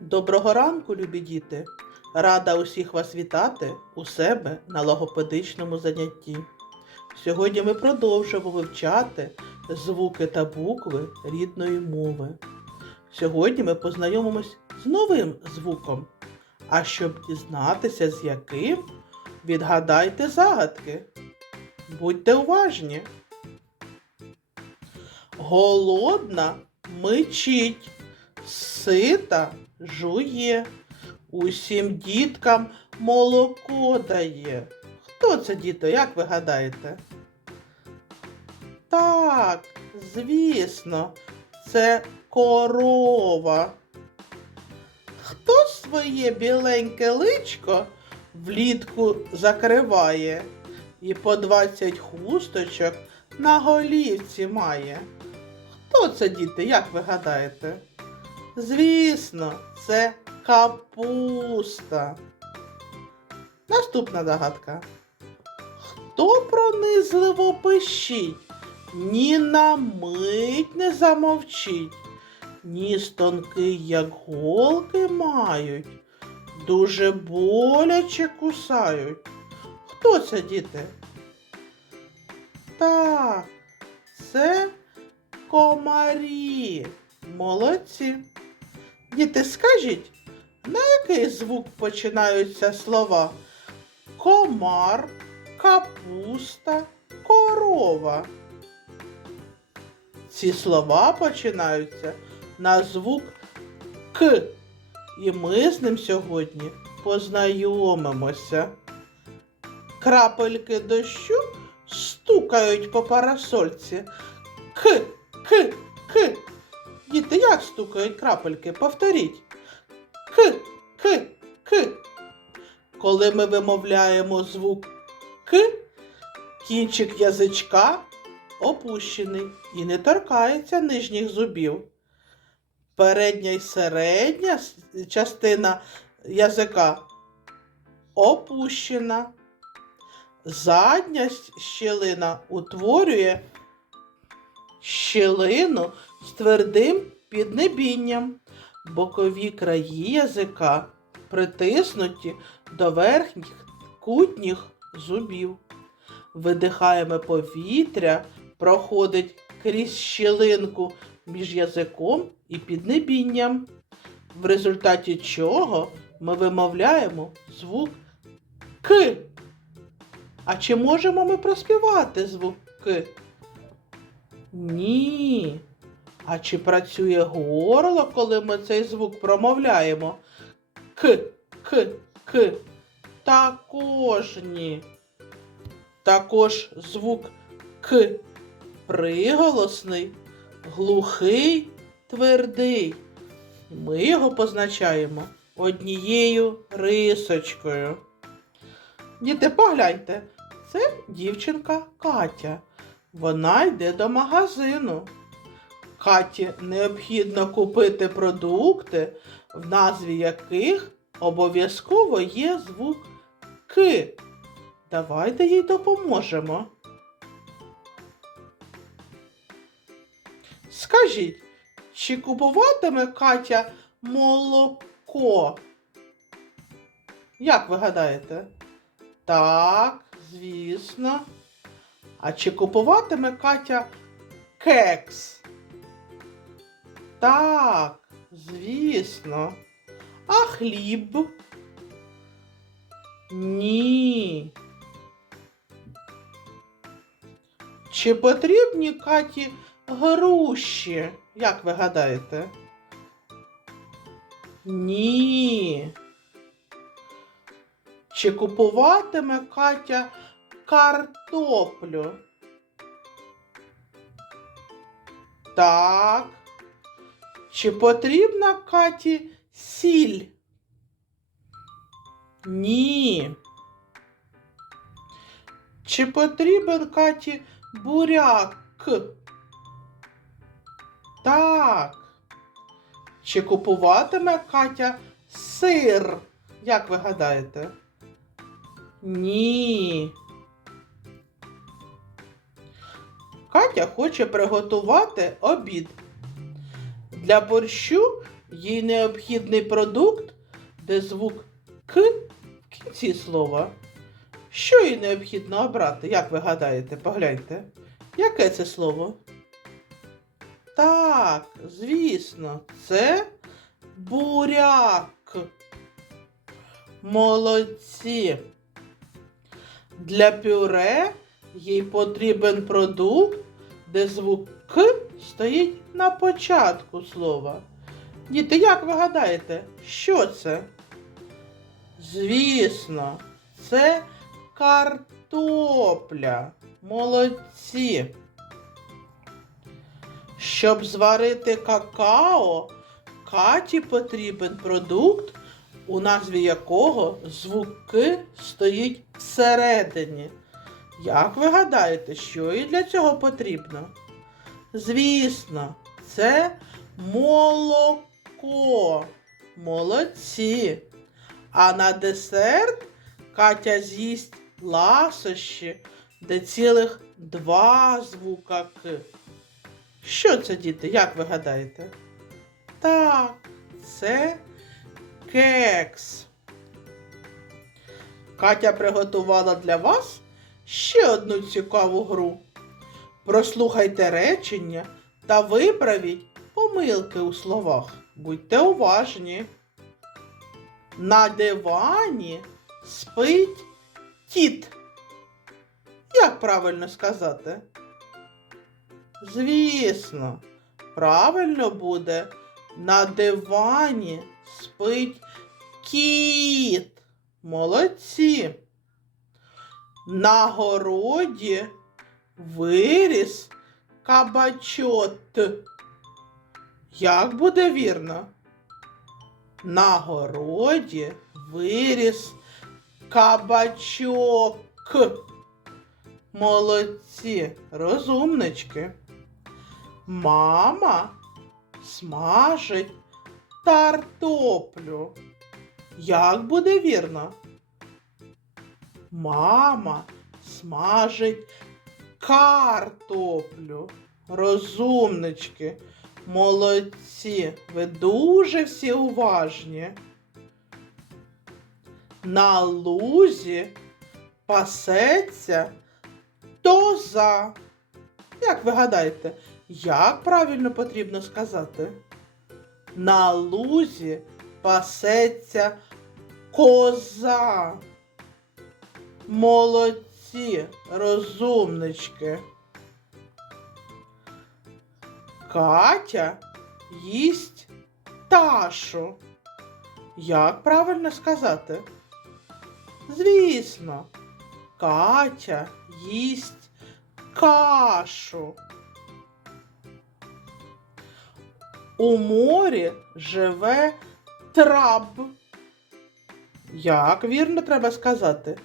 Доброго ранку, любі діти! Рада усіх вас вітати у себе на логопедичному занятті. Сьогодні ми продовжимо вивчати звуки та букви рідної мови. Сьогодні ми познайомимось з новим звуком. А щоб дізнатися, з яким, відгадайте загадки. Будьте уважні. Голодна мичить, сита жує, усім діткам молоко дає. Хто це, діто, як ви гадаєте? Так, звісно, це корова. Хто своє біленьке личко влітку закриває і по двадцять хусточок на голівці має? Хто це, діти, як ви гадаєте? Звісно, це капуста. Наступна загадка. Хто пронизливо пищить, ні на мить не замовчить, ніс тонкий, як голки мають, дуже боляче кусають. Хто це, діти? Так, це комарі. Молодці. Діти, скажіть, на який звук починаються слова? Комар, капуста, корова. Ці слова починаються на звук К. І ми з ним сьогодні познайомимося. Крапельки дощу стукають по парасольці. К, к. Діти, як стукають крапельки? Повторіть. К, к, к. Коли ми вимовляємо звук К, кінчик язичка опущений і не торкається нижніх зубів. Передня і середня частина язика опущена. Задня щ- щелина утворює щелину з твердим піднебінням. Бокові краї язика притиснуті до верхніх кутніх зубів. Видихаємо повітря, проходить крізь щілинку між язиком і піднебінням, в результаті чого ми вимовляємо звук К. А чи можемо ми проспівати звук К? Ні. А чи працює горло, коли ми цей звук промовляємо? К, К, К. Також ні. Також звук К приголосний, глухий, твердий. Ми його позначаємо однією рисочкою. Діти, погляньте, це дівчинка Катя. Вона йде до магазину. Каті необхідно купити продукти, в назві яких обов'язково є звук К. Давайте їй допоможемо. Скажіть, чи купуватиме Катя молоко? Як ви гадаєте? Так, звісно. А чи купуватиме Катя кекс? Так, звісно. А хліб? Ні. Чи потрібні Каті груші? Як ви гадаєте? Ні. Чи купуватиме Катя картоплю? Так. Чи потрібна Каті сіль? Ні. Чи потрібен Каті буряк? Так. Чи купуватиме Катя сир? Як ви гадаєте? Ні. Катя хоче приготувати обід. Для борщу їй необхідний продукт, де звук К в кінці слова. Що їй необхідно обрати? Як ви гадаєте? Погляньте. Яке це слово? Так, звісно, це буряк. Молодці. Для пюре їй потрібен продукт, де звук К стоїть на початку слова. Діти, як ви гадаєте, що це? Звісно, це картопля. Молодці. Щоб зварити какао, Каті потрібен продукт, у назві якого звук К стоїть всередині. Як ви гадаєте, що їй для цього потрібно? Звісно, це молоко. Молодці. А на десерт Катя з'їсть ласощі, де цілих два звука К. Що це, діти, як ви гадаєте? Так, це кекс. Катя приготувала для вас ще одну цікаву гру. Прослухайте речення та виправіть помилки у словах. Будьте уважні. На дивані спить кіт. Як правильно сказати? Звісно, правильно буде на дивані спить кіт. Молодці. На городі виріс кабачот. Як буде вірно? На городі виріс кабачок. Молодці, розумнички. Мама смажить картоплю. Як буде вірно? Мама смажить картоплю. Розумнички, молодці, ви дуже всі уважні. На лузі пасеться тоза. Як ви гадаєте, як правильно потрібно сказати? На лузі пасеться коза. Молодці, розумнички. Катя їсть ташу. Як правильно сказати? Звісно, Катя їсть кашу. У морі живе траб. Як вірно треба сказати?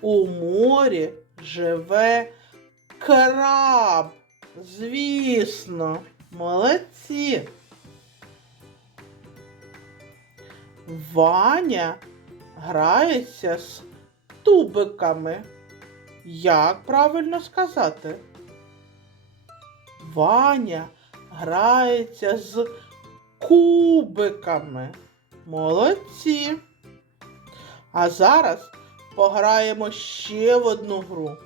У морі живе краб. Звісно, молодці. Ваня грається з тубиками. Як правильно сказати? Ваня грається з кубиками. Молодці. А зараз пограємо ще в одну гру.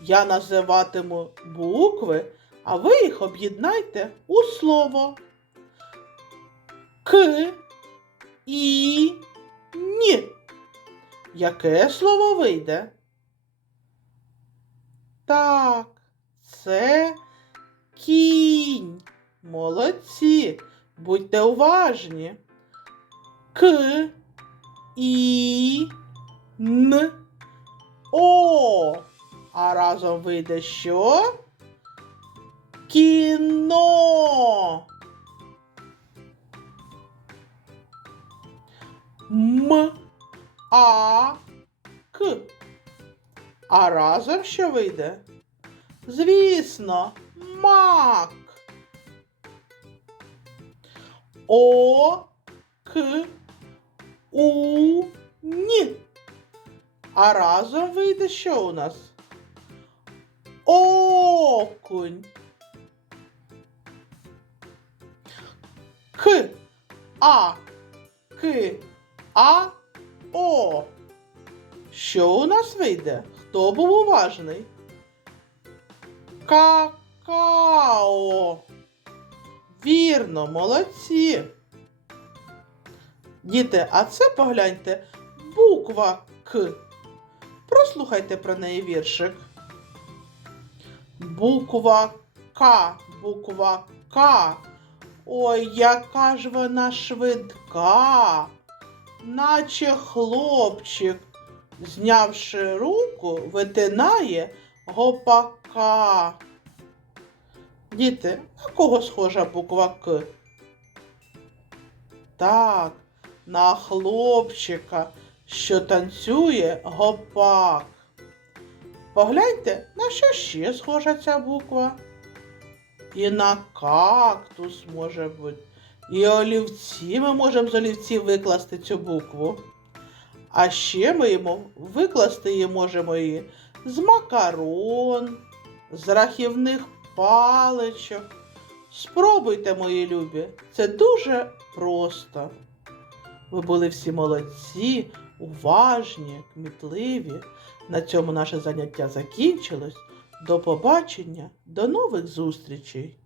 Я називатиму букви, а ви їх об'єднайте у слово. К, І, Ні. Яке слово вийде? Так, це кінь. Молодці. Будьте уважні. К, І, Н, О. А разом вийде що? Кіно. М, А, К. А разом що вийде? Звісно, мак. О, К, У, Ні. А разом вийде що у нас? Окунь. К, А, К, А, О. Що у нас вийде? Хто був уважний? Какао. Вірно, молодці. Діти, а це погляньте буква К. Прослухайте про неї віршик. Буква К, буква К. Ой, яка ж вона швидка, наче хлопчик, знявши руку, витинає гопака. Діти, на кого схожа буква К? Так, на хлопчика, що танцює гопак. Погляньте, на що ще схожа ця буква? І на кактус може бути. І олівці ми можемо з олівців викласти цю букву. А ще ми йому викласти її можемо її з макарон, з рахівних паличок. Спробуйте, мої любі, це дуже просто. Ви були всі молодці, уважні, кмітливі. На цьому наше заняття закінчилось. До побачення, до нових зустрічей!